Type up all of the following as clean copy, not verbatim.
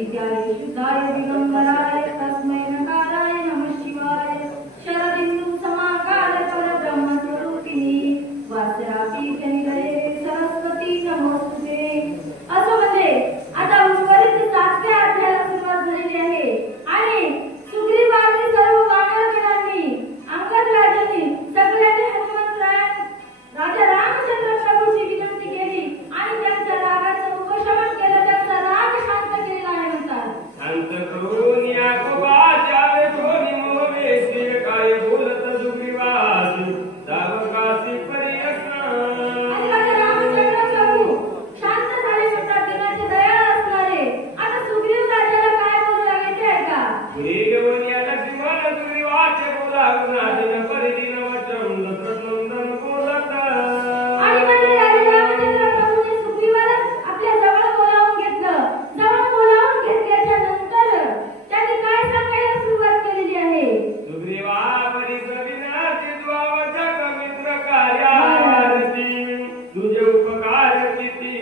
नित्याय शुद्धाय दिगंबराय तस्मै नकाराय नमः शिवाय शरदिंदु समाकाल परब्रह्म स्वरूपिणी वासरापीठ निलये सरस्वती नमोस्तुते। असं म्हणजे आता उर्वरित 7व्या अध्यायाला सुरुवात झालेली आहे आणि सुग्रीवादी सर्व वानरगणांनी अंगद राजांनी सगळ्यांनी राजा रामचंद्र प्रभूची विनंती केली आणि त्यांच्या रागाचं उपशमन केलं, त्यांचा राग शांत केला आहे म्हणतात। शांत करून या गोपाच्या वेठोनी मोहे स्थिर काय बोलत सुग्रीवास दावकासी पर्यसन। आणि राजा रामचंद्र प्रभू शांत झाले म्हणतात, देवाचे दयाळ असणारे। आता सुग्रीव राजाला काय बोलू लागले ते ऐका। पुढे घेऊन या लक्ष्मण सुग्रीवाचे बोलावून आदिन परिदिन वचन दशरथनंदन बोलत। आणि म्हणजे राजा रामचंद्र प्रभूने सुग्रीवाला आपल्या जवळ बोलावून घेतलं। जवळ बोलावून घेतल्याच्या नंतर त्यांनी काय सांगायला सुरुवात केलेली आहे। सुग्रीवा परिसविनाची द्वावचक मित्र कार्यार्थी तुझे उपकार किती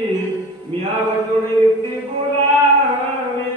मी आवचून युक्ती बोलावे।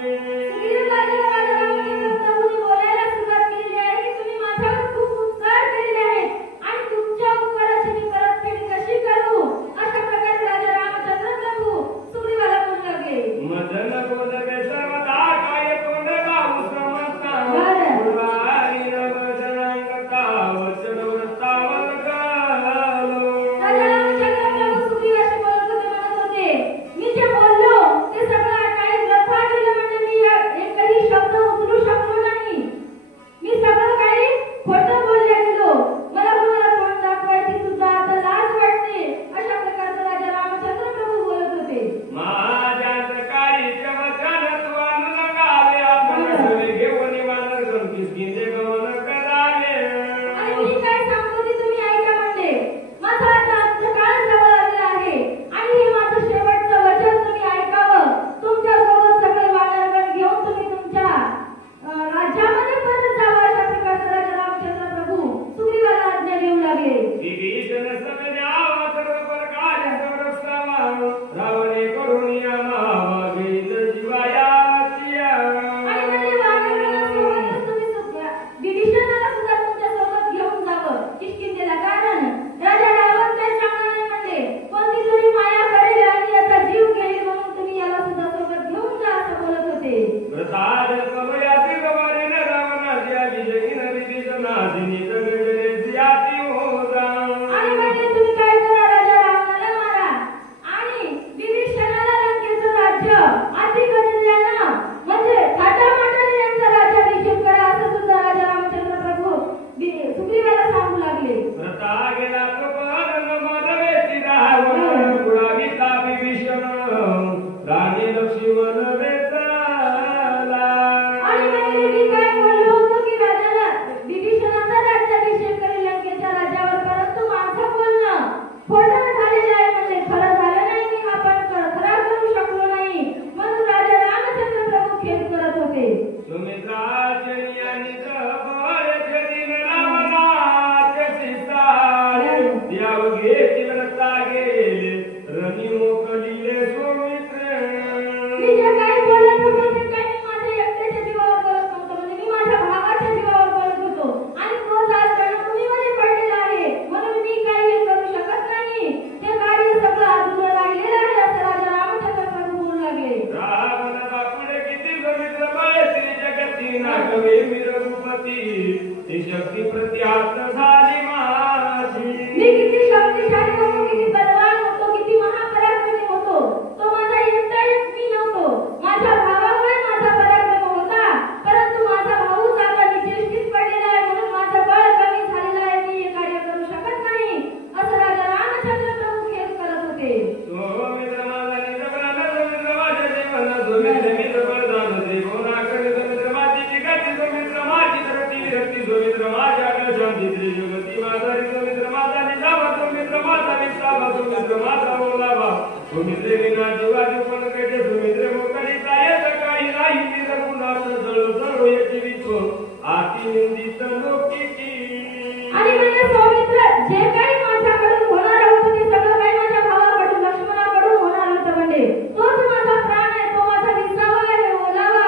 सुग्रीव राजा रामचंद्र प्रभूने बोलायला सुरुवात केलेली आहे की तुम्ही माझ्यावर खूप उपकार केलेले आहेत आणि तुमच्या उपकाराची मी परतफेड कशी करू, अशा प्रकारे राजा रामचंद्र प्रभू सुग्रीवाला बोलू लागले। मदन बोलवे सर्वदा काय तोंड लावू श्रमस्ता बरं। पूर्वारी नवजनांगता वचनव्रतावर गालो। राजा रामचंद्र प्रभू सुग्रीवाशी बोलत होते, म्हणत होते मी जे बोललो ते सगळं काही व्यर्थ गेलं, म्हणजे मी एकही शब्द उचलू शकलो नाही, मी सगळं काही खोटं बोलले गेलो, मला कोणाला तोंड दाखवायची सुद्धा आता लाज वाटते, अशा प्रकारचं राजा रामचंद्र प्रभू बोलत होते। माझ्या सकाळीचे वचन तू अनुलंगावे आपण सवे घेऊन वानर गमतीस गिंदे गमन करावे। आणि मी काय सांगतो ते तुम्ही ऐका म्हणले। माझा आता अंतकाळ जवळ आलेला आहे आणि हे माझं शेवटचं वचन तुम्ही ऐकावं। तुमच्या सोबत सगळे वानरगण घेऊन तुम्ही तुमच्या राज्यामध्ये परत जावं, अशा प्रकारचं राजा रामचंद्र प्रभू सुग्रीवाला आज्ञा देऊ लागले। विभीषण समेन्यावा सर्व प्रकारे संरक्षावा रावणे करून या महाभागील जीवायाचिया। आणि म्हणजे वानरगणासोबतच तुम्ही विभीषणाला सुद्धा तुमच्या सोबत घेऊन जावं किष्किंधेला, कारण राजा रावण काय सांगणार नाही म्हणले, कोणती तरी माया करेल आणि याचा जीव घेईल, म्हणून तुम्ही याला सुद्धा सोबत घेऊन जा असं बोलत होते। प्रसाद कवयाती गवारीन रावणाची अभिषेकीन विभीषणाची निजगजने याती होता। आणि म्हणजे तुम्ही काय करा, राजा रावणाला मारा आणि विभीषणाला लंकेचं राज्य अधिगजल्यानं म्हणजे थाटामाटाने यांचा राज्याभिषेक करा, असं सुद्धा राजा रामचंद्र प्रभू सुग्रीवाला सांगू लागले। व्रता गेला तो पदन मदवेती रावण गुणाविता विभीषण राणी लक्ष्मण वेचला। आणि म्हणजे मी काय बोललो होतो की राजाला विभीषणाचा राज्याभिषेक करेल लंकेच्या राज्यावर, परंतु माझं बोलणं खोटं झालेलं आहे, म्हणजे खरं झालं नाही, मी हा पण खरा करू शकलो नाही, म्हणून राजा रामचंद्र प्रभू खेद करत होते। सुमित्राचे यांनी जवळ दिन रावणाचे सीतारे त्यावघेची व्रता गेले रणी मोकलीले सुमित्र। मी जे काही बोलत होतो ते काही माझ्या एकट्याच्या जीवावर बोलत नव्हतो, म्हणजे मी माझ्या भावाच्या जीवावर बोलत होतो आणि तो आज रणभूमीमध्ये पडलेला आहे, म्हणून मी काही करू शकत नाही, ते कार्य सगळं अधुरं राहिलेलं आहे, असं राजा रामचंद्र प्रभू बोलू लागले। रावण बापुडे किती पवित्र मैत्री जगती नागवे वीररूपती ती शक्ती प्रत्यात झाली माझी। मी किती शक्तिशाली होतो, किती बलवान होतो, किती महापराक्रमी होतो, तो माझा एकटा मी नव्हतो, माझ्या भावामुळे माझा पराक्रम होता, परंतु माझा भाऊच आता निश्चित पडलेला आहे, म्हणून माझं बळ कमी झालेलं आहे, मी हे कार्य करू शकत नाही, असं राजा रामचंद्र प्रभू खेद करत होते। सुमित्र माझा निजप्राण सुमित्र माझे जीवन सुमित्र मित्र बळदान देवना करे सुमित्र माझी जिगती सुमित्र माझी धरती विरक्ती सुमित्र माझ्या शांती त्रिजुगती माझा सुमित्र माझा निजावा सुमित्र माझा विसावा सुमित्र माझा बोलावा सुमित्र विना जीवाजी पण कैसे सुमित्र मोकळी जायचं काही नाही वीर गुणात जळ जळ येते विश्व आती निंदित लोकिकी। आणि म्हणजे सौमित्र जे काही माझ्याकडून होणार होतं ते सगळं काही माझ्या भावाकडून लक्ष्मणाकडून होणार होतं, म्हणजे तोच माझा प्राण आहे, तो माझा विसावा आहे, ओलावा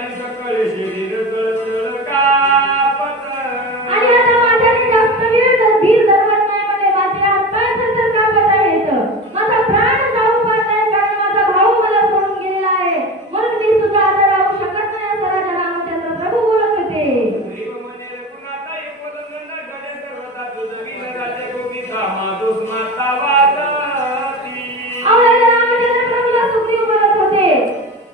झाली सकळ शरीर तळतळ कापत. आणि आता माझ्याने जास्त वेळ धीर धरवत नाही म्हणजे माझे हातपाय थरथर कापत आहेत. माझा प्राण जाऊ पाहत नाही कारण माझा भाऊ मला सोडून गेलेला आहे. म्हणून मी सुद्धा आता राहू शकत नाही असं राजा रामचंद्र प्रभू बोलत होते. देव म्हणे कुणाचा एक वदन गडे सर्वता तुझ विन राजे गोविंदा माधुस माता वादती. राजा रामचंद्र प्रभूला सुग्रीव बोलत होते,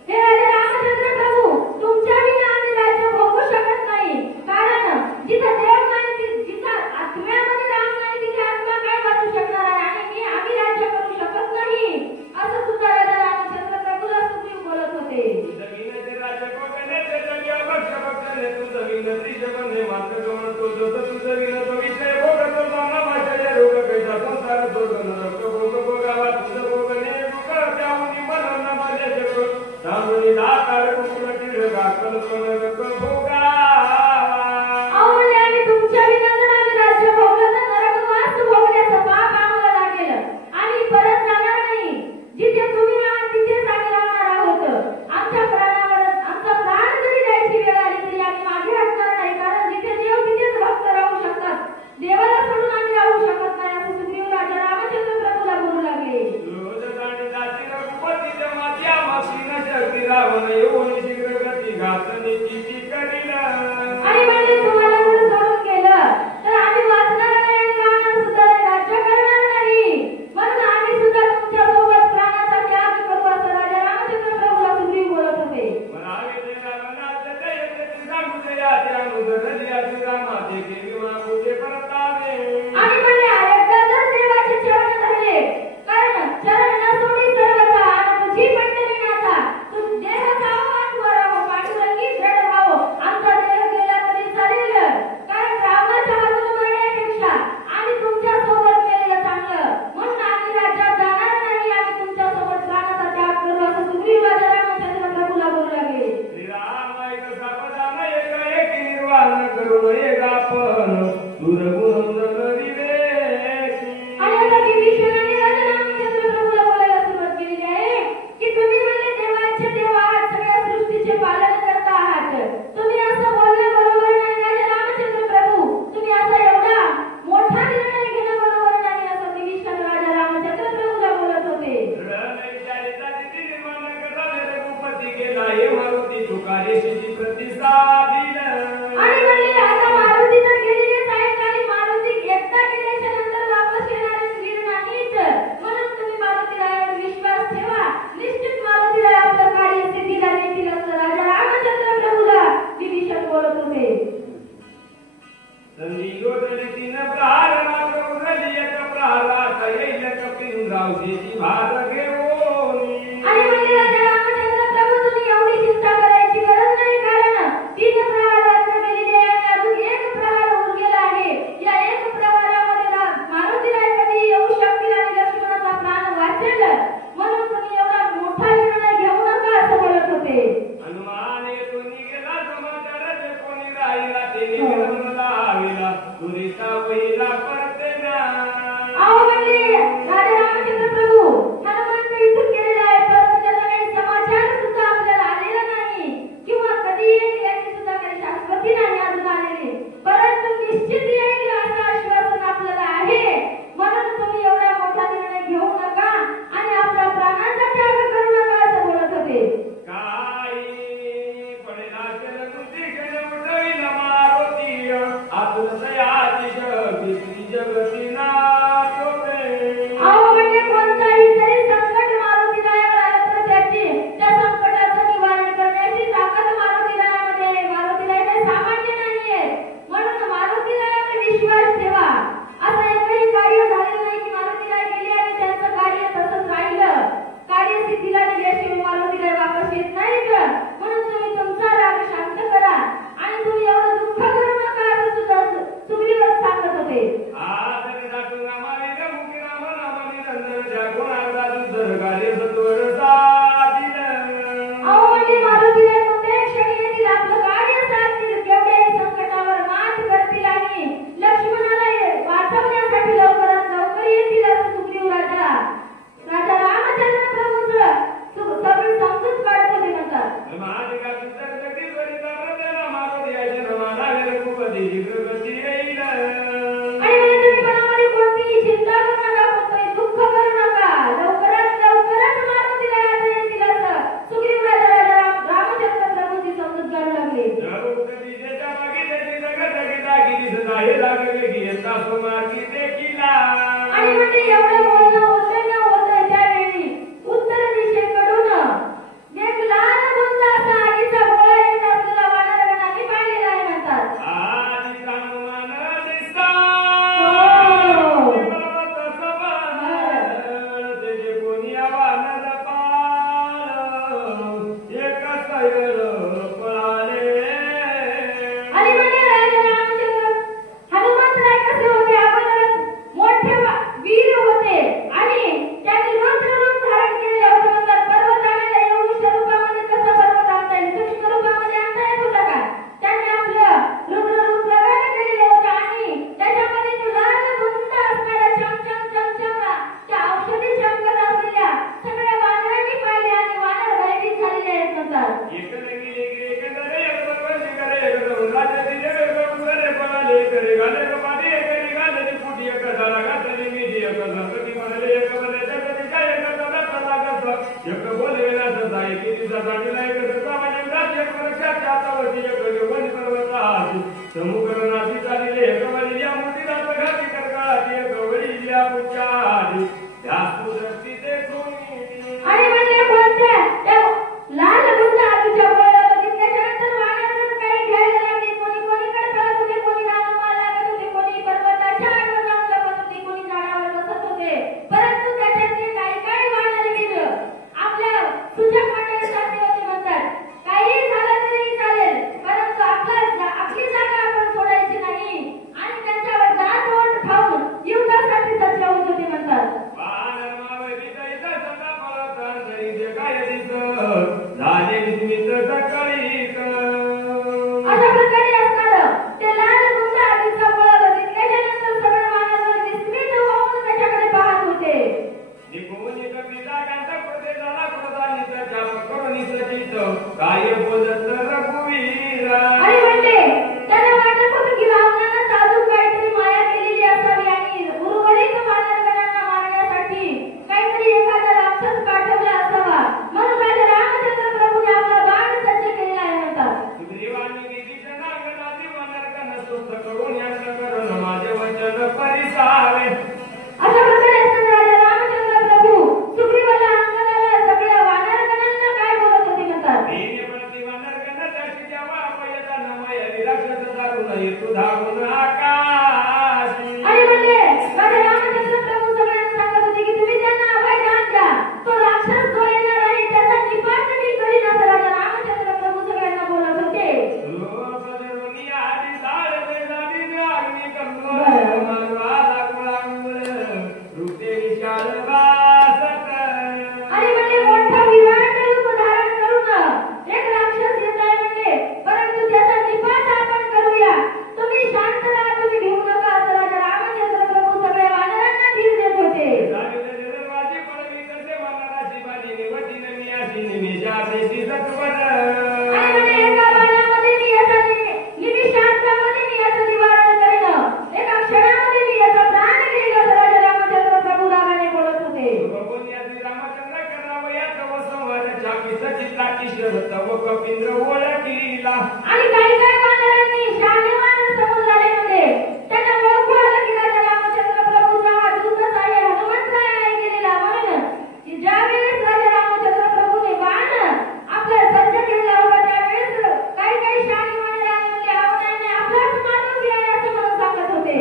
हे राजा रामचंद्र प्रभू, तुमच्या विना आम्ही राज्य भोगू शकत नाही. कारण जिथं देव नाही, जिथं आत्म्यामध्ये राम नाही, तिथे आत्मा काय वाचू शकणार आहे आणि आम्ही राज्य करू शकत नाही. असं सुद्धा राजा रामचंद्र प्रभूला सुग्रीव बोलत होते. जमीनचे राजे कोकणे ते जगी अभक्ष भक्षणे तू जमीन त्रिशबंधे मात्र गमन तो जस तू जमीन तो विषय भोगतो जाना वाचय रोग कैसा संसार दुर्ग नरक भोग भोगावा तुझ भोगने दुःख त्याहुनी मन न माझे जग धामणी दाकार कुकुळ टिळगा कल्पन रक भोगावा. म्हणले आम्ही तुमच्या विना जर आम्ही राज्य भोगलं तर नरकवास भोगण्याचं पाप आम्हाला लागेल. आम्ही परत जाणार नाही. जिथे तुम्ही आहात तिथेच आम्ही राहणार आहोत. आमच्या प्राण जरी द्यायची वेळ आली तरी आम्ही मागे हटणार नाही. कारण जिथे देव तिथेच भक्त राहू शकतात. देवाला सोडून आम्ही राहू शकत नाही असं सुग्रीव राजा रामचंद्र प्रभूला बोलू लागले. रोजगाणी जाती रघुपती जमात्या मासीन शक्ती रावण येऊन शीघ्र गती घातली किती करीला. आणि म्हणजे तुम्हाला जर सोडून गेलं तर आम्ही वाचणार नाही आणि राहणार सुद्धा नाही, राज्य करणार नाही. म्हणून आम्ही सुद्धा तुमच्या सोबत प्राणाचा त्याग करू असं राजा रामचंद्र प्रभूला सुग्रीव बोलत होते. म्हणावे ते रावणाचे ते येते सांगू ते याचे अनुदरली याची रामाचे केली मागुते परतावे. आणि म्हणले एकदा जर देवाचे चरण धरले, कारण चरण न सोडी सर्वथा आणि तुझी पंढरी नाथा, तू देह जावो आणि वरावो, पांडुरंगी दृढ व्हावो. आमचा देह गेला तरी चालेल, कारण रावणाच्या हातून मरण्यापेक्षा आम्ही तुमच्या सोबत गेलेलं चांगलं. म्हणून आम्ही राज्यात जाणार नाही, आम्ही तुमच्या सोबत प्राणाचा त्याग करू असं सुग्रीव राजा रामचंद्र प्रभूला बोलू लागले. श्रीराम ऐक सावधान एक एक निर्वाण करून एक आपण दुर्गुण विवेकी. आणि आता विभीषणाने राजा रामचंद्र प्रभूला बोलायला सुरुवात केलेली आहे की तुम्ही म्हणले देवांचे देव आहात, सगळ्या सृष्टीचे पालन करता आहात. तुम्ही असं बोलणं बरोबर नाही राजा रामचंद्र प्रभू. तुम्ही असा एवढा मोठा निर्णय घेणं बरोबर नाही असं विभीषण राजा रामचंद्र प्रभूला बोलत होते. निर्माण करावे रघुपती गेला हे मारुती तुकारेशी प्रतिसादिल. आणि म्हणले आता मारुती तर गेलेलीच आहेत आणि मारुती एकदा गेल्याच्या नंतर वापस येणारे वीर नाहीत. म्हणून तुम्ही मारुतीला एवढा विश्वास ठेवा. निश्चित मारुतीला आपलं कार्य सिद्धीला नेतील असं राजा रामचंद्र प्रभूला विभीषण बोलत होते. संधी योजने तीन प्रहार मात्र उरली एक प्रहारात येईल कपिंद्रावशीची भार घेऊन. आणि म्हणले राजा रामचंद्र प्रभू तुम्ही एवढी चिंता करायची गरज नाही कारण तीन प्रहार रात्र गेलेले आणि आणि म्हणजे राजा रामचंद्र हनुमंतराय कसे होते अगोदरच मोठे वीर होते आणि त्यांनी रुद्र रूप धारण केलेले होते म्हणतात पर्वताला एवढी स्वरूपामध्ये कसं पर्वत आणता येईल सूक्ष्म रूपामध्ये आणता येत होता का त्यांनी आपलं रुद्र रूप धारण केलेले होते आणि त्याच्यामध्ये ते लाल गुंड असणाऱ्या चमचम त्या औषधी चमकत असलेल्या सगळ्या वानरांनी पाहिले आणि वानर भयभीत झालेले आहेत म्हणतात आणि म्हणजे कोणत्या त्या लाल गुंड आगीच्या गोळ्या बघितल्याच्यानंतर वानर काही घ्यायला लागले कोणी कोणीकडे पळत होते कोणी रानामाळ लागत होते कोणी पर्वताच्या आडवर जाऊन लपत होते कोणी झाडावर बसत होते परंतु त्याच्यातले काही वानर वीर आपल्या सुजक मंडळीसारखे होते म्हणतात काही झालं तरी चालेल परंतु आपली जागा आपण सोडायची नाही आणि त्यांच्यावर दात ओठ खाऊन युद्धासाठी सज्ज होत होते म्हणतात अशा प्रकारे असणारं ते लाल गुंड आगीचा गोळा बघितल्याच्यानंतर सगळे वानर विस्मित होऊन त्याच्याकडे पाहत होते काय बोलत रघुवीरा आणि म्हणजे त्याला वाटत होतं की रावणानं अजून काहीतरी माया केलेली असावी आणि उर्वरित वानरगणांना मारण्यासाठी काहीतरी एखादा राक्षस पाठवला असावा म्हणून राजा रामचंद्र प्रभूने आपला बाण सज्ज केलेला आहे म्हणतात सुग्रीवाने गिरीच्या नागनादी वानरगण स्वस्त करून यांचं करून माझे वचन परिसावे अशा प्रकारे राजा रामचंद्र प्रभू सुग्रीवाला अंगदाला सगळ्या वानरगणांना काय बोलत होते म्हणतात आणि म्हणजे राजा रामचंद्र प्रभू सगळ्यांना सांगत होते की तुम्ही त्यांना अभय दान द्या तो राक्षस जो येणार आहे त्याचा निपात मी करीन असं राजा रामचंद्र प्रभू सगळ्यांना बोलत होते आणि म्हणजे मोठा विराट रूप धारण करून एक राक्षस येत आहे म्हणजे परंतु त्याचा निपात आपण करूया तुम्ही शांत राहा तुम्ही भिवू नका असं राजा रामचंद्र प्रभू सगळ्या वानरांना धीर देत होते आणि म्हणजे एका बाणामध्ये मी याचा निमिषार्धामध्ये मी याचं निवारण करीन एका क्षणामध्ये मी याचा प्राण घेईन असं राजा रामचंद्र प्रभू रागाने बोलत होते आणि काही वानरांनी शहाणे वानर समोर आल्यामध्ये त्यांना ओळखू आलं की राजा रामचंद्र प्रभूचा हा दूतच आहे हनुमंतराय आहे गेलेला म्हणून ज्यावेळेस राजा रामचंद्र प्रभूने बाण आपला सज्ज केलेला होता त्यावेळेस काही शहाणे वानर आले म्हणजे आवडाने आपलाच मार्ग आहे असं म्हणून सांगत होते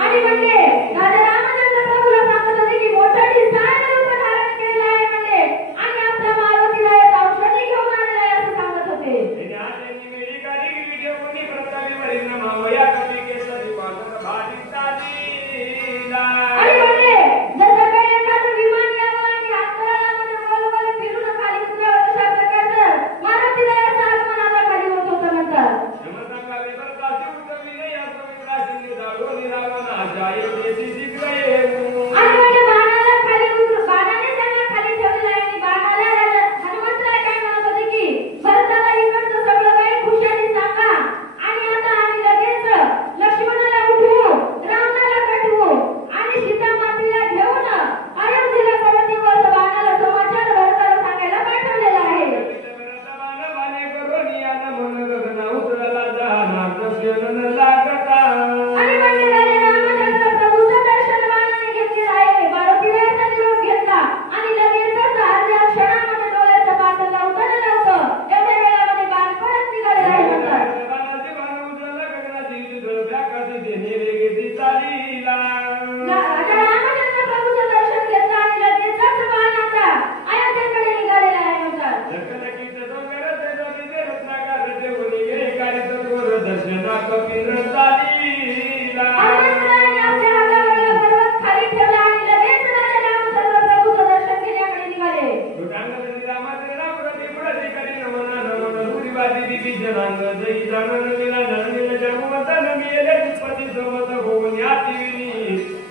आणि म्हणजे राजा रामचंद्र प्रभूला सांगत होते की मोठा दिसाळ रूप धारण केलेला आहे म्हणजे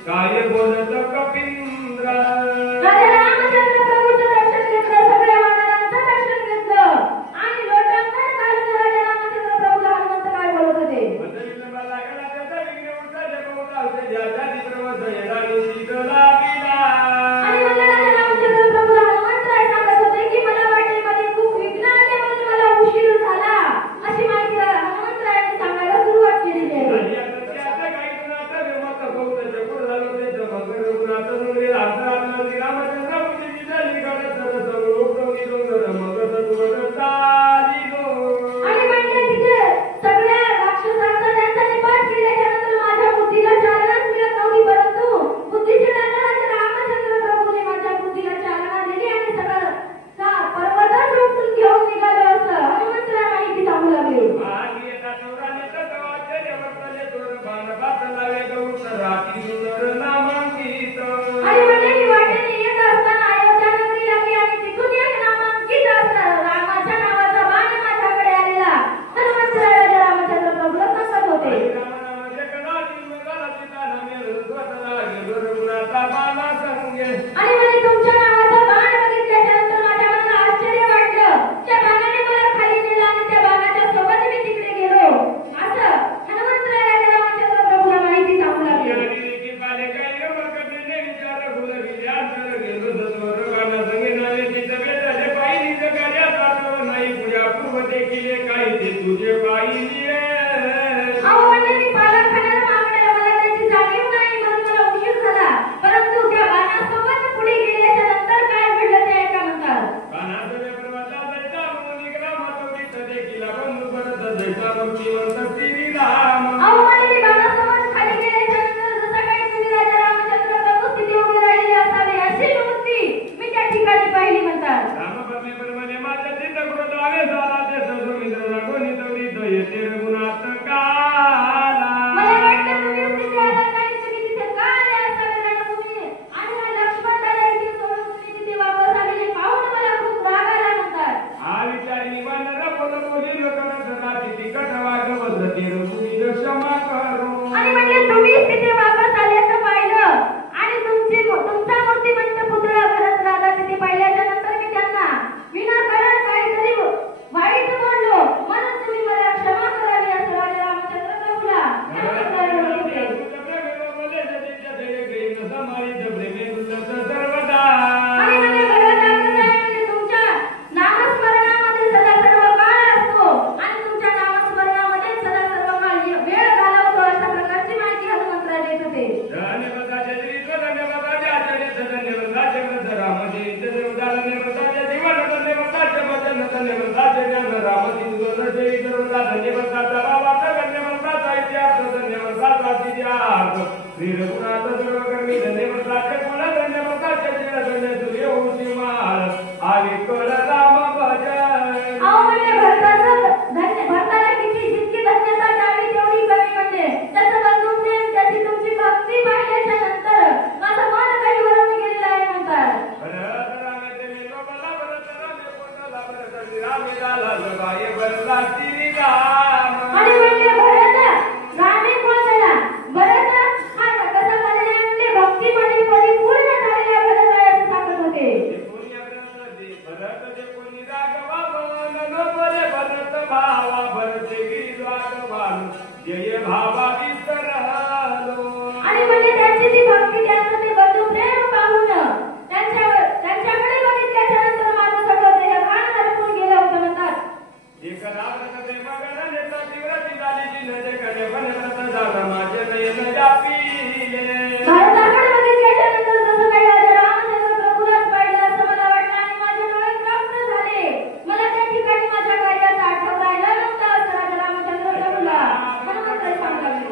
काय बोलत कपिंद्र राजा रामचंद्र प्रभूचं दर्शन घेतलं, सगळ्या वानरांचं दर्शन घेतलं आणि लोटांगण घालून राजा रामचंद्र प्रभूला हनुमंत काय बोलत होते. आणि मला राजा रामचंद्र प्रभूला हनुमंतराय सांगत होते की मला वाटेमध्ये खूप विघ्न आले म्हणून मला उशीर झाला, अशी माहिती हनुमंतरायाने सांगायला सुरुवात केलेली आहे. आणि म्हणजे तिथे सगळ्या राक्षसांचा त्यांचा निपात केल्याच्या नंतर माझ्या बुद्धीला चालनाच मिळत नव्हती, परंतु बुद्धीच्या राजा रामचंद्र प्रभूने माझ्या बुद्धीला चालना दिली आणि सगळं पर्वतच उचलून घेऊन निघालो असं हनुमंतराय माहिती सांगू लागले. आणि म्हणजे मी वाटेने येत असताना अयोध्या नगरीला गेली आणि तिथून एक नामांकित रामाच्या नावाचा बाण माझ्याकडे आलेला हनुमंतराय राजा रामचंद्र प्रभूला सांगत होते. आणि म्हणजे तुमच्या नावाचा बाण बघितल्याच्या नंतर माझ्या मनाला आश्चर्य वाटलं. त्या बाणाने मला खाली नेलं आणि त्या बाणाच्या सोबत मी तिकडे गेलो असं हनुमंतराय राजा रामचंद्र प्रभूला माहिती सांगू लागले. अहो म्हणजे मी पालकखान्याला मागण्याला मला त्याची जाणीव नाही म्हणून मला उशीर झाला, परंतु त्या बाणासोबत पुढे गेल्याच्या नंतर काय घडलं ते ऐका म्हणतात. अहो म्हणजे मी बाणासोबत खाली गेल्याच्या नंतर जसं काही तुम्ही राजा रामचंद्र प्रभू स्थिती उभी राहिली असावी अशी मूर्ती मी त्या ठिकाणी पाहिली म्हणतात. मला वाटलं तुम्ही तिथे आलात आणि तुम्ही तिथे का आले असावे रणभूमी आणि लक्ष्मण दादा इथे सोडून तुम्ही तिथे वापस आलेले पाहून मला खूप राग आला म्हणतात. आणि म्हणजे तुम्ही तिथे वापस आल्याचं पाहिलं आणि तुमचा मूर्तिमंत पुतळा भरत राजा तिथे पाहिल्याच्या नंतर मी त्यांना विनाकारण काहीतरी वाईट बोललो म्हणून तुम्ही मला क्षमा करावी असं राजा रामचंद्र प्रभूला हनुमंतराय बोलत होते. आणि म्हणजे म्हणजे तुमच्या नामस्मरणामध्ये सदा सर्व काळ असतो आणि तुमच्या नामस्मरणामध्ये सदा सर्व काळ वेळ घालवतो अशा प्रकारची माहिती हनुमंतराय देत होते. अहो म्हणजे भरताला जितकी धन्यता द्यावी तेवढी कमी म्हणजे त्याचं बंधुप्रेम त्याची तुमची भक्ती पाहिल्याच्या नंतर माझं मन काही वरून गेलेलं आहे म्हणतात. आणि म्हणजे रामे कोण झाला भरत हा कसं झालेला आहे म्हणजे भक्तीमध्ये परिपूर्ण झालेला भरत आहे असं सांगत होते. आणि म्हणजे त्यांची ती भक्ती त्यांचं ते बंधुप्रेम पाहून त्यांच्याकडे बघितल्याच्या नंतर माझं सगळं ते भान हरपून गेलं होतं म्हणतात. भारताकडे बघितल्याच्या नंतर जसं काही राजा रामचंद्र प्रभूलाच पाहिलं असं मला वाटलं आणि माझे डोळे त्रस्त झाले. मला त्या ठिकाणी माझ्या कार्याचा आठवण राहिला नव्हता असं राजा रामचंद्र प्रभूला हनुमंतराय सांगू लागले.